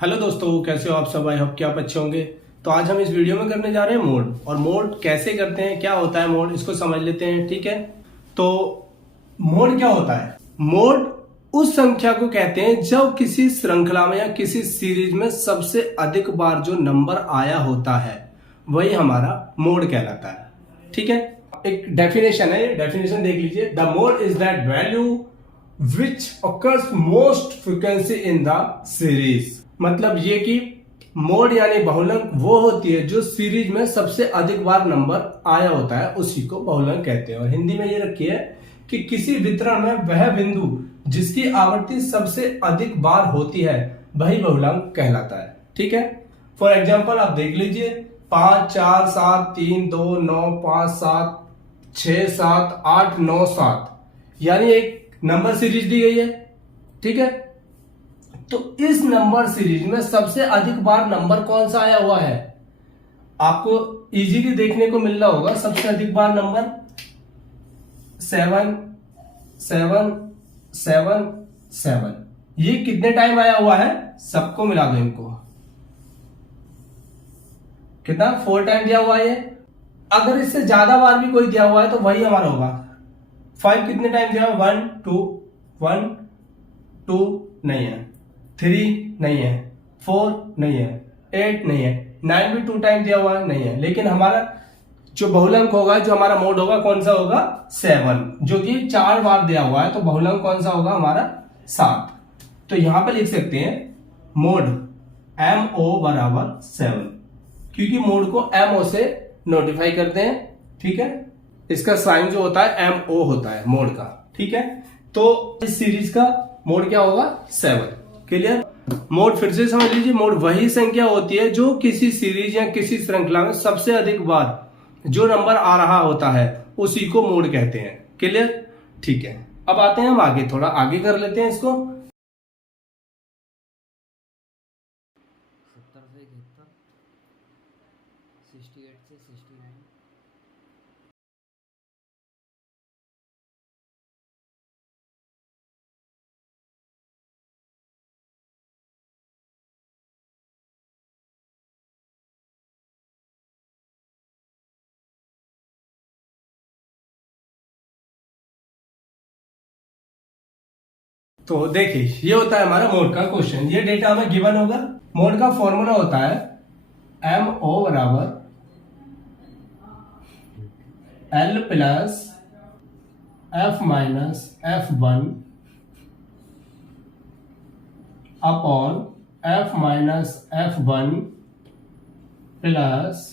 Hello दोस्तों, कैसे हो आप सब। आई होप कि आप अच्छे होंगे। तो आज हम इस वीडियो में करने जा रहे हैं मोड, और मोड कैसे करते हैं, क्या होता है मोड, इसको समझ लेते हैं। ठीक है, तो मोड क्या होता है। मोड उस संख्या को कहते हैं जब किसी श्रृंखला में या किसी सीरीज में सबसे अधिक बार जो नंबर आया होता है वही हमारा मोड कहलाता है। ठीक है, एक डेफिनेशन है, डेफिनेशन देख लीजिए। The mode is that value which occurs most frequency in the series। मतलब ये कि मोड यानी बहुलक वो होती है जो सीरीज में सबसे अधिक बार नंबर आया होता है, उसी को बहुलक कहते हैं। और हिंदी में ये रखी है कि किसी वितरण में वह बिंदु जिसकी आवृत्ति सबसे अधिक बार होती है वही बहुलक कहलाता है। ठीक है, फॉर एग्जाम्पल आप देख लीजिए 5 4 7 3 2 9 5 7 6 7 8 9 7, यानी एक नंबर सीरीज दी गई है। ठीक है, तो इस नंबर सीरीज में सबसे अधिक बार नंबर कौन सा आया हुआ है, आपको इजीली देखने को मिल रहा होगा। सबसे अधिक बार नंबर 7 7 7 7, ये कितने टाइम आया हुआ है, सबको मिला दो इनको, कितना 4 टाइम दिया हुआ है। अगर इससे ज्यादा बार भी कोई दिया हुआ है तो वही हमारा होगा। 5 कितने टाइम दिया, 1 2 नहीं है, 3 नहीं है, 4 नहीं है, 8 नहीं है, 9 भी 2 टाइम दिया हुआ है, नहीं है। लेकिन हमारा जो बहुलक होगा, जो हमारा मोड होगा, कौन सा होगा, 7, जो कि 4 बार दिया हुआ है, तो बहुलक कौन सा होगा हमारा 7। तो यहां पे लिख सकते हैं मोड MO बराबर 7, क्योंकि मोड को MO से नोटिफाई करते हैं। ठीक है, इसका साइन जो होता है MO होता है मोड का। ठीक है, तो इस सीरीज का मोड क्या होगा, 7। क्लियर। मोड फिर से समझ लीजिए, मोड वही संख्या होती है जो किसी सीरीज या किसी श्रृंखला में सबसे अधिक बार जो नंबर आ रहा होता है उसी को मोड कहते हैं। क्लियर। ठीक है, अब आते हैं हम आगे, थोड़ा आगे कर लेते हैं इसको। 70 से 71, 68 से 69, तो देखिए, ये होता है हमारा मोड का क्वेश्चन। ये डेटा हमें गिवन होगा। मोड का फॉर्मूला होता है MO बराबर L plus F minus F1 upon F minus F1 plus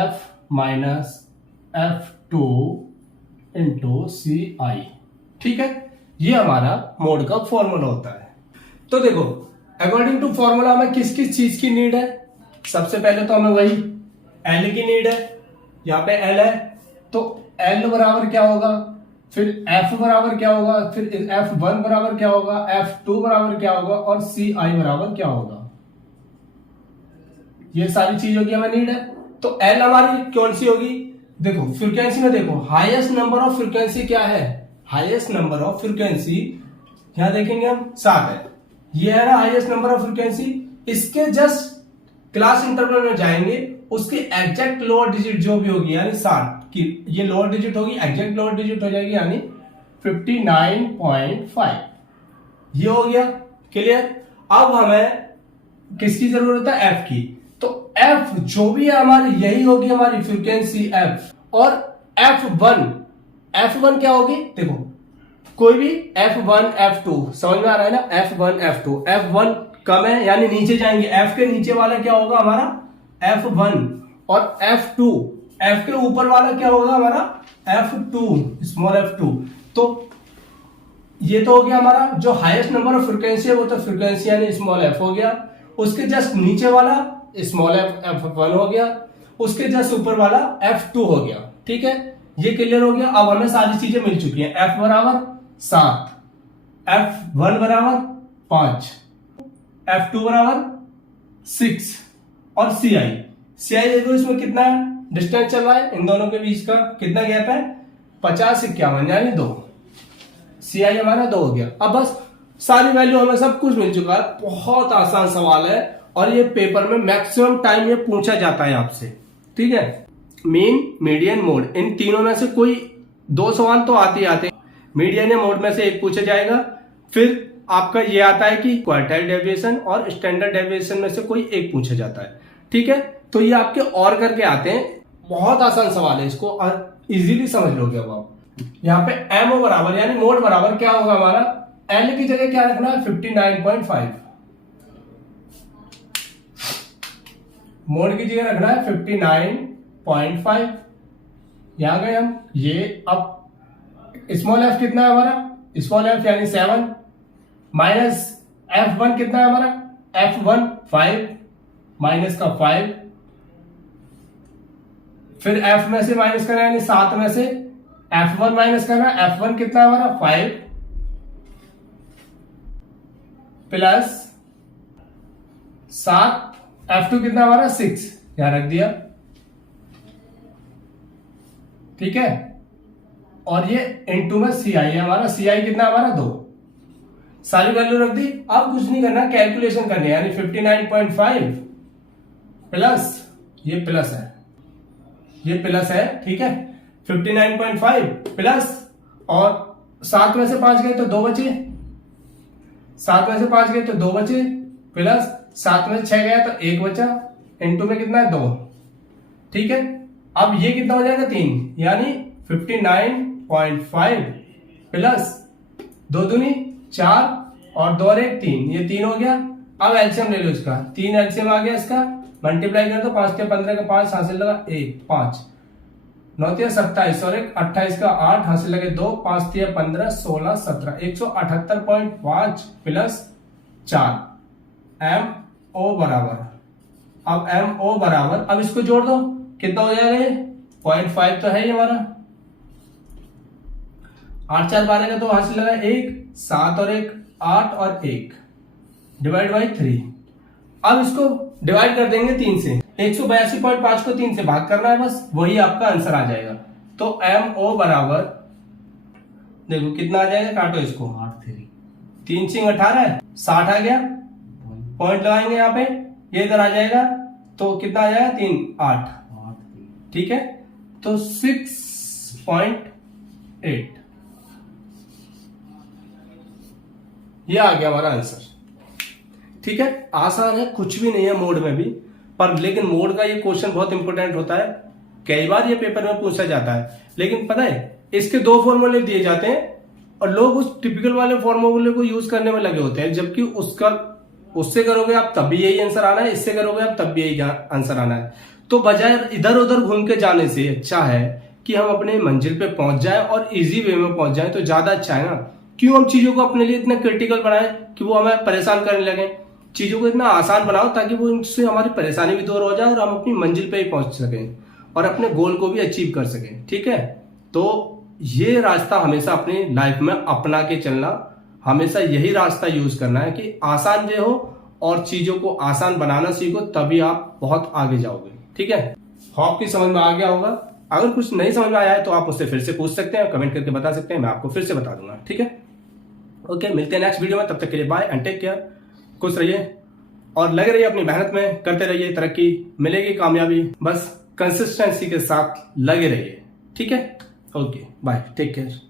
F minus F2 into CI। ठीक है, ये हमारा मोड का फॉर्मूला होता है। तो देखो, अकॉर्डिंग टू फॉर्मूला हमें किस किस चीज की नीड है। सबसे पहले तो हमें वही L की नीड है, यहाँ पे L है, तो L बराबर क्या होगा, फिर F बराबर क्या होगा, फिर F1 बराबर क्या होगा, F2 बराबर क्या होगा, और CI बराबर क्या होगा। ये सारी चीजों की हमें नीड है। तो L हमारी कौन सी होगी, देखो फ्रीक्वेंसी में देखो, हाईएस्ट नंबर ऑफ फ्रीक्वेंसी क्या है, हाईएस्ट नंबर ऑफ फ्रीक्वेंसी यहां देखेंगे हम 7 है। ये है ना हाईएस्ट नंबर ऑफ फ्रीक्वेंसी। इसके जस्ट क्लास इंटरवल में जाएंगे, उसकी एग्जैक्ट लोअर डिजिट जो भी होगी, यानी 60 की ये लोअर डिजिट होगी, एग्जैक्ट लोअर डिजिट हो जाएगी, यानी 59.5। ये हो गया। क्लियर। अब हमें किसकी जरूरत है, F की। तो F जो भी है हमारी, यही होगी हमारी फ्रीक्वेंसी F। और F1 क्या होगी, देखो कोई भी F1 F2 समझ में आ रहा है ना, F1 F2, F1 कम है यानी नीचे जाएंगे, F के नीचे वाला क्या होगा हमारा F1, और F के ऊपर वाला क्या होगा हमारा F2, स्मॉल F2। तो ये तो हो गया हमारा जो हाईएस्ट नंबर ऑफ फ्रीक्वेंसी है, वो तो फ्रीक्वेंसी यानी स्मॉल f हो गया। उसके जस्ट नीचे वाला स्मॉल f1 हो गया, उसके जस्ट ऊपर वाला f2 हो गया। ठीक है, ये क्लियर हो गया। अब हमें सारी चीजें मिल चुकी हैं। f बराबर 7, F1 बराबर 5, F2 बराबर 6, और CI देखो इसमें कितना डिस्टेंस चल रहा है, इन दोनों के बीच का कितना गैप है, 50 51 यानी 2। CI हमारा 2 हो गया। अब बस सारी वैल्यू हमें सब कुछ मिल चुका है। बहुत आसान सवाल है और ये पेपर में मैक्सिमम टाइम ये पूछा जाता है आपसे, ठीक है। मीन, मीडियन, मोड, इन तीनों में से कोई 2 सवाल तो आते ही आते हैं। मीडियन या मोड में से एक पूछा जाएगा। फिर आपका ये आता है कि क्वार्टाइल डेविएशन और स्टैंडर्ड डेविएशन में से कोई एक पूछा जाता है, ठीक है। तो ये आपके और करके आते हैं। बहुत आसान सवाल है, इसको इजीली समझ लोगे अब आप। यहाँ पे एमओ बराबर यानी मोड बराबर क्या होगा हमारा, एल की जगह क्या रखना है 59.5, मोड की जगह रखना है 59.5। यहां गए हम। ये अब स्मॉल एफ कितना है हमारा, स्मॉल एफ यानी 7 माइनस F1 कितना है हमारा, F1 5 माइनस का 5, फिर F में से माइनस करना है यानी 7 में से F1 माइनस करना है। F1 कितना है हमारा 5 प्लस 7, F2 कितना हमारा 6, यहां रख दिया, ठीक है। और ये इनटू में CI है हमारा, CI कितना हमारा 2, सारी वैल्यू रख दी। अब कुछ नहीं करना, कैलकुलेशन करनी है यानी 59.5 प्लस ये प्लस है, ये प्लस है, ठीक है। 59.5 प्लस और 7 में से 5 गए तो 2 बचे, 7 में से 5 गए तो 2 बचे, प्लस 7 में से 6 गया तो 1 बचा, इनटू में कितना है 2, ठीक है। अब ये कितना हो जाएगा 3 यानी 59.5 प्लस 2 दूनी 4 और 2 और 1 3, ये 3 हो गया। अब एलसीएम ले लो इसका, 3 एलसीएम आ गया इसका, मल्टीप्लाई कर दो, 5 के 15 का 5 हासिल लगा 1, 5 9 27 और 1 28 का 8 हासिल लगे 2, 5 15 16 17, 178.5 प्लस 4 MO बराबर। अब MO बराबर, अब इसको जोड़ दो, कितना हो जाएगा ये 0.5 तो है ये हमारा, 8 4 12 का तो हासिल लगा 1, 7 और 1 8 और 1 डिवाइड बाई 3। अब इसको डिवाइड कर देंगे 3 से, 182.5 को 3 से भाग करना है बस, वही आपका आंसर आ जाएगा। तो MO बराबर देखो कितना आ जाएगा, काटो इसको, 3 6 18 60 आ गया, पॉइंट लगाएंगे यहाँ पे, ये इधर आ जाएगा तो कितना आ जाएगा 3 8, ठीक है। तो 6.8 ये आ गया हमारा आंसर, ठीक है। आसान है, कुछ भी नहीं है मोड में भी, पर लेकिन मोड का ये क्वेश्चन बहुत इंपॉर्टेंट होता है, कई बार ये पेपर में पूछा जाता है। लेकिन पता है इसके 2 फॉर्मूले दिए जाते हैं और लोग उस टिपिकल वाले फॉर्मूले को यूज करने में लगे होते हैं, जबकि उससे करोगे आप तब भी यही आंसर आना है, इससे करोगे आप तब भी यही आंसर आना है। तो बजाय इधर उधर घूम के जाने से अच्छा है कि हम अपने मंजिल पे पहुंच जाए और इजी वे में पहुंच जाए, तो ज्यादा अच्छा है ना। क्यों हम चीजों को अपने लिए इतना क्रिटिकल बनाएं कि वो हमें परेशान करने लगे। चीजों को इतना आसान बनाओ ताकि वो इनसे हमारी परेशानी भी दूर हो जाए और हम अपनी मंजिल पे ही पहुंच सकें और अपने गोल को भी अचीव कर सकें, ठीक है। तो ये रास्ता हमेशा अपनी लाइफ में अपना के चलना, हमेशा यही रास्ता यूज करना है कि आसान वे हो और चीजों को आसान बनाना सीखो, तभी आप बहुत आगे जाओगे, ठीक है। होप की समझ में आ गया होगा। अगर कुछ नहीं समझ में आया है तो आप मुझसे फिर से पूछ सकते हैं, कमेंट करके बता सकते हैं, मैं आपको फिर से बता दूंगा, ठीक है। ओके, मिलते हैं नेक्स्ट वीडियो में, तब तक के लिए बाय एंड टेक केयर। खुश रहिए और लगे रहिए अपनी मेहनत में, करते रहिए, तरक्की मिलेगी, कामयाबी, बस कंसिस्टेंसी के साथ लगे रहिए, ठीक है। Okay bye, take care.